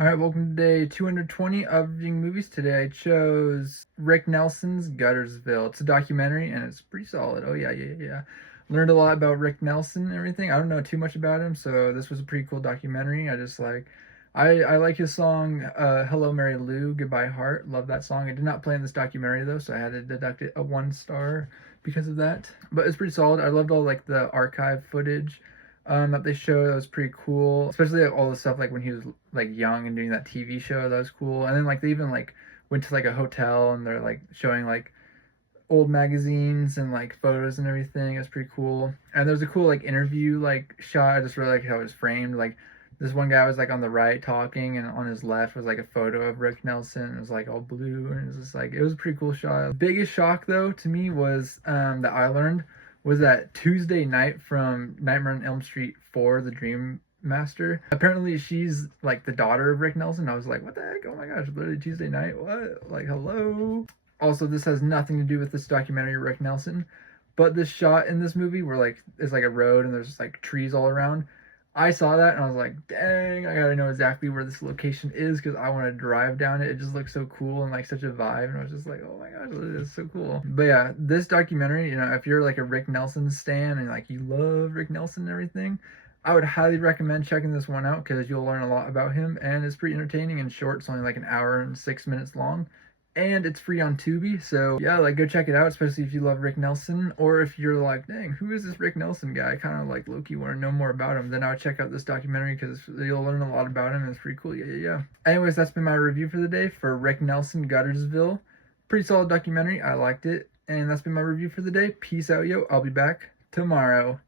All right, welcome to day 220 of reviewing movies. Today I chose Rick Nelson's Guttersville. It's a documentary and it's pretty solid. Oh yeah. Learned a lot about Rick Nelson and everything. I don't know too much about him, so this was a pretty cool documentary. I like his song Hello Mary Lou, Goodbye Heart. Love that song. It did not play in this documentary though, so I had to deduct it a 1 star because of that. But it's pretty solid. I loved all like the archive footage that they showed. That was pretty cool, especially like, all the stuff like when he was like young and doing that TV show. That was cool. And then like they even like went to like a hotel and they're like showing like old magazines and like photos and everything. It was pretty cool. And there's a cool like interview like shot. I just really like how it was framed. Like this one guy was like on the right talking, and on his left was like a photo of Rick Nelson. It was like all blue, and it was just like it was a pretty cool shot. The biggest shock though to me was that I learned was that Tuesday Night from Nightmare on Elm Street 4, The Dream Master. Apparently she's like the daughter of Rick Nelson. I was like, what the heck? Oh my gosh, literally Tuesday Night? What? Like, hello? Also, this has nothing to do with this documentary, Rick Nelson, but this shot in this movie where like it's like a road and there's just like trees all around. I saw that and I was like, dang, I gotta know exactly where this location is because I want to drive down it. It just looks so cool and like such a vibe. And I was just like, oh my gosh, it is so cool. But yeah, this documentary, if you're like a Rick Nelson stan and like you love Rick Nelson and everything, I would highly recommend checking this one out because you'll learn a lot about him and it's pretty entertaining and short. It's only like an hour and 6 minutes long. And it's free on Tubi, so yeah, like go check it out, especially if you love Rick Nelson, or if you're like, dang, who is this Rick Nelson guy? I kind of like low-key want to know more about him. Then I would check out this documentary because you'll learn a lot about him and it's pretty cool. Yeah. Anyways, that's been my review for the day for Rick Nelson Guttersville. Pretty solid documentary. I liked it, and that's been my review for the day. Peace out, yo. I'll be back tomorrow.